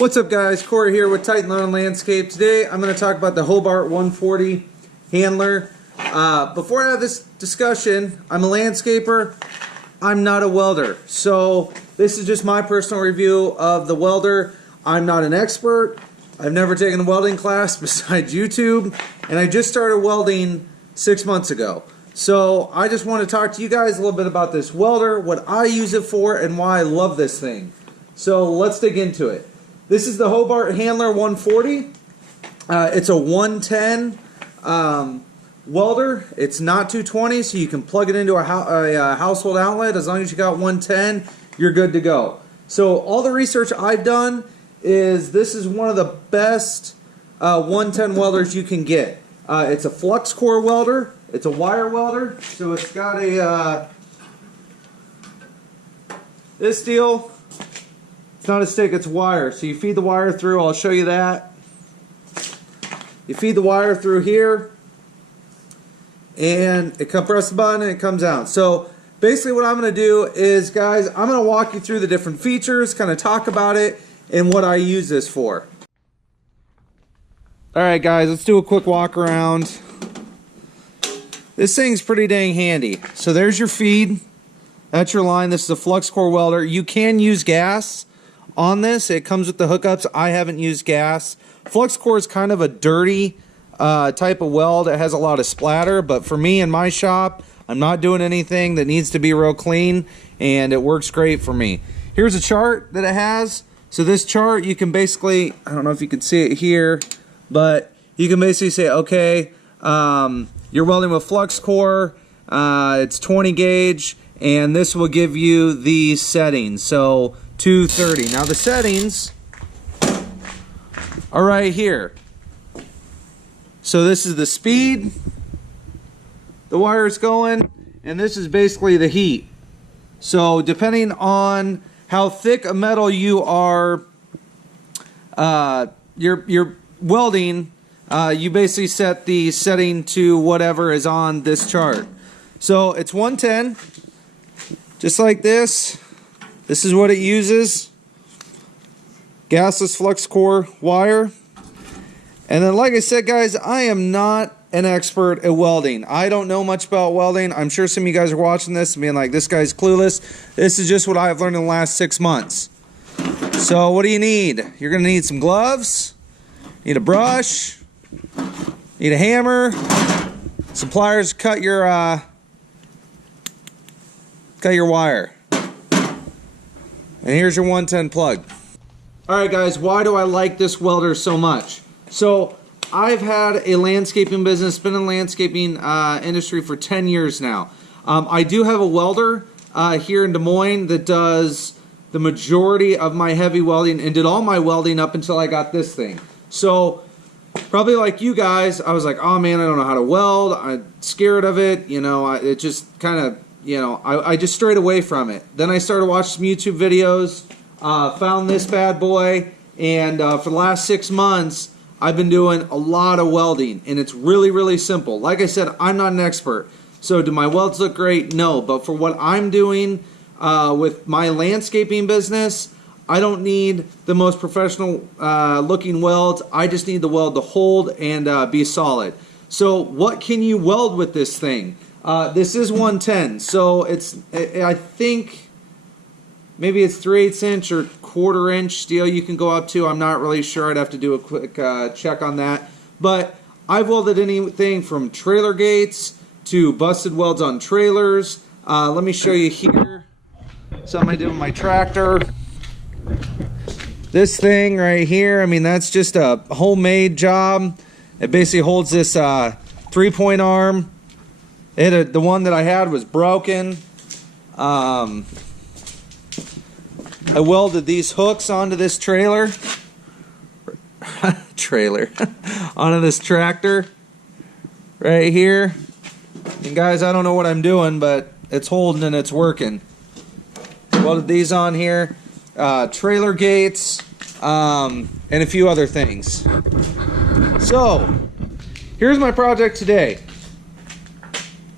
What's up guys, Corey here with Untitled Landscape. Today I'm going to talk about the Hobart 140 Handler. Before I have this discussion, I'm a landscaper, I'm not a welder. So this is just my personal review of the welder. I'm not an expert, I've never taken a welding class besides YouTube, and I just started welding 6 months ago. So I just want to talk to you guys a little bit about this welder, what I use it for, and why I love this thing. So let's dig into it. This is the Hobart Handler 140. It's a 110 welder. It's not 220, so you can plug it into a household outlet. As long as you got 110, you're good to go. So all the research I've done is this is one of the best 110 welders you can get. It's a flux core welder. It's a wire welder. So it's got a this deal. It's not a stick, it's wire. So you feed the wire through, I'll show you that. You feed the wire through here, and it press the button and it comes out. So basically what I'm going to do is, guys, I'm going to walk you through the different features, kind of talk about it, and what I use this for. Alright guys, let's do a quick walk around. This thing's pretty dang handy. So there's your feed. That's your line. This is a flux core welder. You can use gas on this. It comes with the hookups. I haven't used gas. Flux core is kind of a dirty type of weld. It has a lot of splatter, but for me in my shop, I'm not doing anything that needs to be real clean, and it works great for me. Here's a chart that it has. So this chart, you can basically, I don't know if you can see it here, but you can basically say, okay, you're welding with flux core, it's 20 gauge, and this will give you the settings. So 230. Now the settings are right here. So this is the speed the wire is going, and this is basically the heat. So depending on how thick a metal you are you're welding, you basically set the setting to whatever is on this chart. So it's 110, just like this. This is what it uses. Gasless flux core wire. And then, like I said, guys, I am not an expert at welding. I don't know much about welding. I'm sure some of you guys are watching this and being like, this guy's clueless. This is just what I've learned in the last 6 months. So what do you need? You're going to need some gloves, need a brush, need a hammer, some pliers to cut your wire. And here's your 110 plug. Alright guys, why do I like this welder so much? So I've had a landscaping business, been in the landscaping industry for 10 years now. I do have a welder here in Des Moines that does the majority of my heavy welding and did all my welding up until I got this thing. So probably like you guys, I was like, oh man, I don't know how to weld. I'm scared of it. You know, it just kind of, you know, I just strayed away from it. Then I started watching some YouTube videos, found this bad boy, and for the last 6 months, I've been doing a lot of welding, and it's really, really simple. Like I said, I'm not an expert. So do my welds look great? No, but for what I'm doing with my landscaping business, I don't need the most professional looking welds. I just need the weld to hold and be solid. So what can you weld with this thing? This is 110, so it's, I think maybe it's 3/8 inch or 1/4 inch steel you can go up to. I'm not really sure. I'd have to do a quick check on that. But I've welded anything from trailer gates to busted welds on trailers. Let me show you here something I did with my tractor. This thing right here, I mean, that's just a homemade job. It basically holds this 3-point arm. The one that I had was broken. I welded these hooks onto this trailer. Onto this tractor right here. And guys, I don't know what I'm doing, but it's holding and it's working. Welded these on here. Trailer gates, and a few other things. So, here's my project today.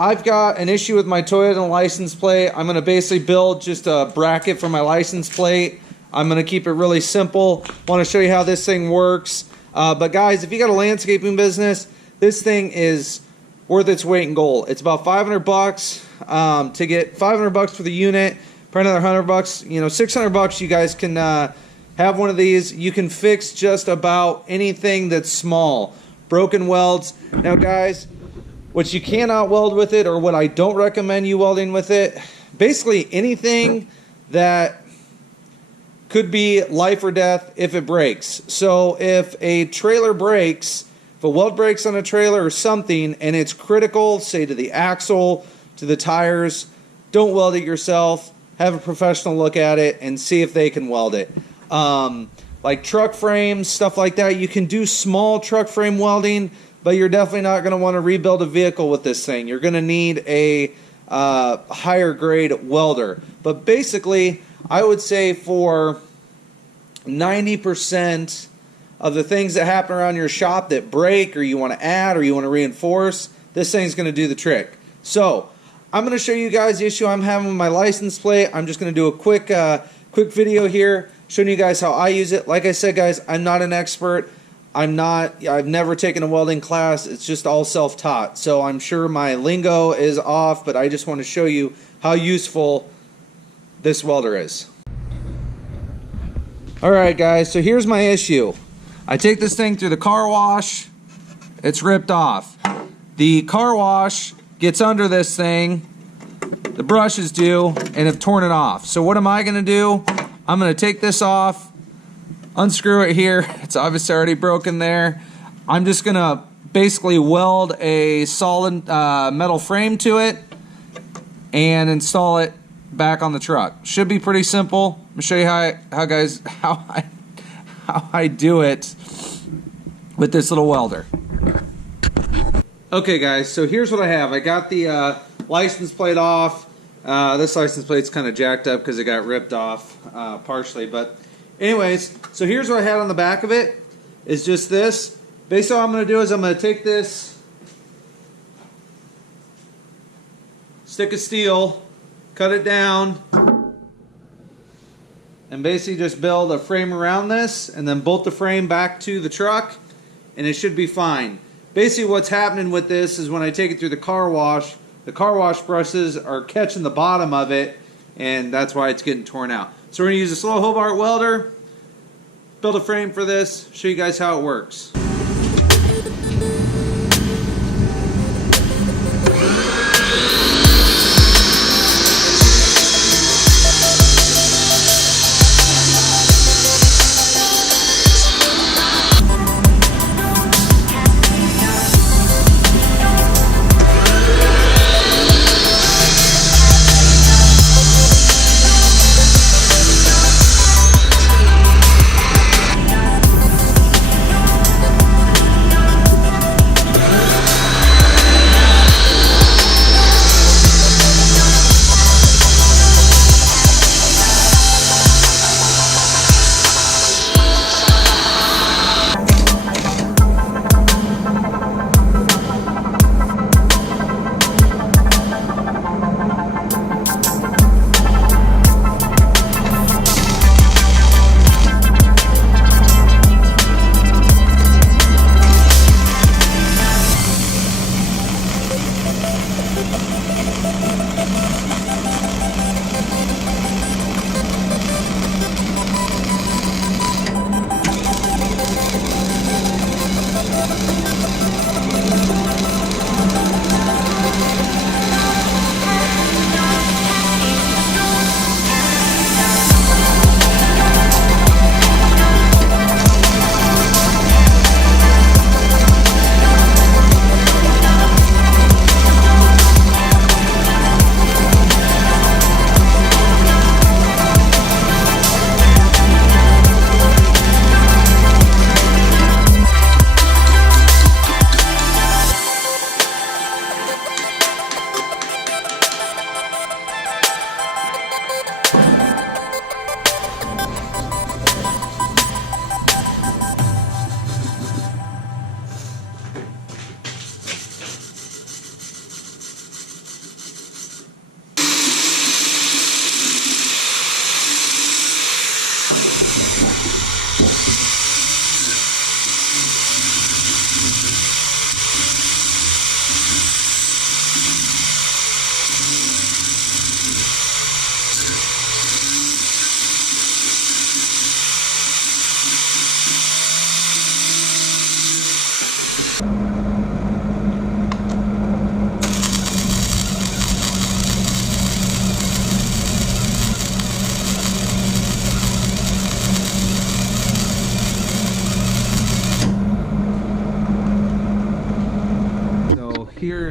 I've got an issue with my Toyota license plate. I'm going to basically build just a bracket for my license plate. I'm going to keep it really simple. Want to show you how this thing works. But guys, if you got a landscaping business, this thing is worth its weight in gold. It's about 500 bucks to get 500 bucks for the unit. For another 100 bucks, you know, 600 bucks, you guys can have one of these. You can fix just about anything that's small. Broken welds. Now guys, what you cannot weld with it, or what I don't recommend you welding with it, basically anything that could be life or death if it breaks. So if a trailer breaks, if a weld breaks on a trailer or something, and it's critical, say to the axle, to the tires, don't weld it yourself. Have a professional look at it and see if they can weld it. Like truck frames, stuff like that, you can do small truck frame welding, but you're definitely not going to want to rebuild a vehicle with this thing. You're going to need a higher grade welder. But basically, I would say for 90% of the things that happen around your shop that break, or you want to add, or you want to reinforce, this thing's going to do the trick. So I'm going to show you guys the issue I'm having with my license plate. I'm just going to do a quick video here showing you guys how I use it. Like I said, guys, I'm not an expert. I've never taken a welding class. It's just all self-taught. So I'm sure my lingo is off, but I just want to show you how useful this welder is. Alright guys, so here's my issue. I take this thing through the car wash. It's ripped off. The car wash gets under this thing. The brushes do, and have torn it off. So what am I going to do? I'm going to take this off, unscrew it here. It's obviously already broken there. I'm just going to basically weld a solid metal frame to it and install it back on the truck. Should be pretty simple. I'm going to show you how I do it with this little welder. Okay guys, so here's what I have. I got the license plate off. This license plate's kind of jacked up because it got ripped off partially. But anyways, so here's what I had on the back of it. Is just this. Basically all I'm going to do is I'm going to take this stick of steel, cut it down, and basically just build a frame around this, and then bolt the frame back to the truck, and it should be fine. Basically what's happening with this is when I take it through the car wash brushes are catching the bottom of it, and that's why it's getting torn out. So we're going to use a slow Hobart welder, build a frame for this, show you guys how it works.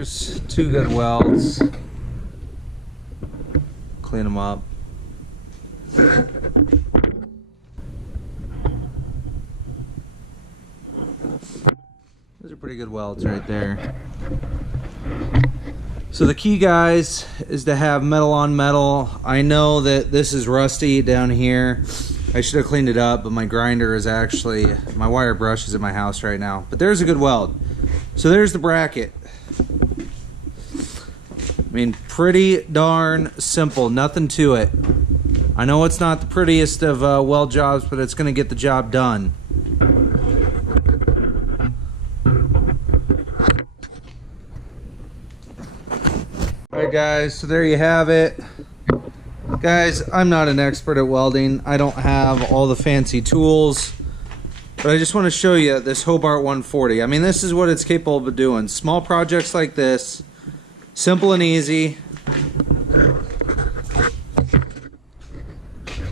There's 2 good welds. Clean them up. Those are pretty good welds right there. So the key, guys, is to have metal on metal. I know that this is rusty down here. I should have cleaned it up, but my grinder is actually, my wire brush is at my house right now. But there's a good weld. So there's the bracket. I mean, pretty darn simple, nothing to it. I know it's not the prettiest of weld jobs, but it's gonna get the job done. Alright guys, so there you have it. Guys, I'm not an expert at welding. I don't have all the fancy tools, but I just want to show you this Hobart 140. I mean, this is what it's capable of doing. Small projects like this, simple and easy.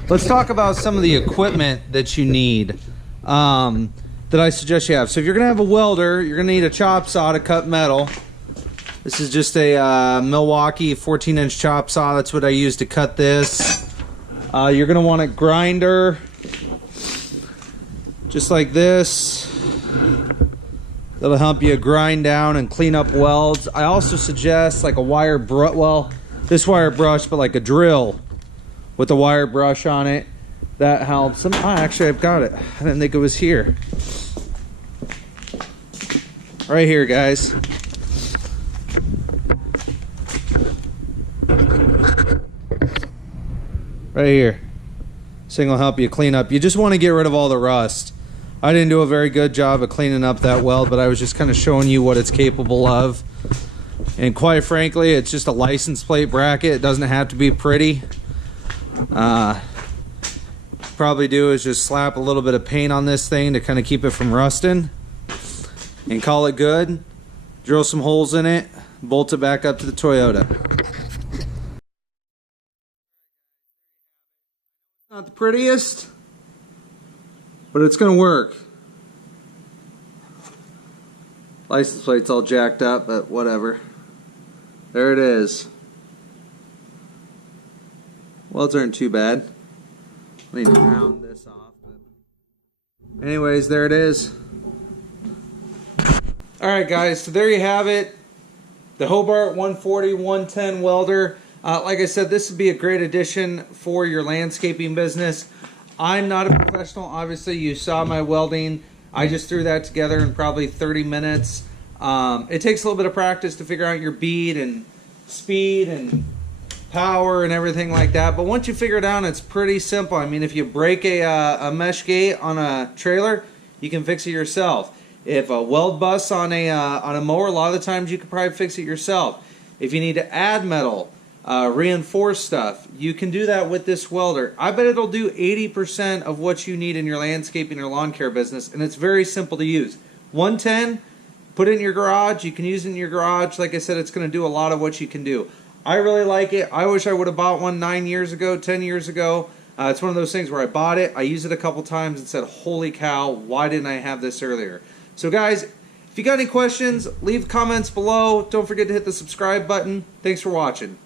Let's talk about some of the equipment that you need that I suggest you have. So if you're going to have a welder, you're going to need a chop saw to cut metal. This is just a Milwaukee 14-inch chop saw. That's what I use to cut this. You're going to want a grinder, just like this. That'll help you grind down and clean up welds. I also suggest like a wire brush, well, this wire brush, but like a drill with a wire brush on it. That helps. Actually, I've got it. I didn't think it was here. Right here, guys. Right here. This thing will help you clean up. You just want to get rid of all the rust. I didn't do a very good job of cleaning up that weld, but I was just kind of showing you what it's capable of. And quite frankly, it's just a license plate bracket. It doesn't have to be pretty. Probably do is just slap a little bit of paint on this thing to kind of keep it from rusting. And call it good. Drill some holes in it. Bolt it back up to the Toyota. Not the prettiest, but it's gonna work. License plate's all jacked up, but whatever. There it is. Welds aren't too bad. Let me round this off. But anyways, there it is. Alright guys, so there you have it. The Hobart 140 110 welder. Like I said, this would be a great addition for your landscaping business. I'm not a professional. Obviously, you saw my welding. I just threw that together in probably 30 minutes. It takes a little bit of practice to figure out your bead and speed and power and everything like that. But once you figure it out, it's pretty simple. I mean, if you break a mesh gate on a trailer, you can fix it yourself. If a weld busts on a mower, a lot of the times you can probably fix it yourself. If you need to add metal, reinforce stuff, you can do that with this welder. I bet it'll do 80% of what you need in your landscaping or lawn care business, and it's very simple to use. 110, put it in your garage. You can use it in your garage. Like I said, it's going to do a lot of what you can do. I really like it. I wish I would have bought one 9 years ago, 10 years ago. It's one of those things where I bought it, I used it a couple times and said, holy cow, why didn't I have this earlier? So guys, if you got any questions, leave comments below. Don't forget to hit the subscribe button. Thanks for watching.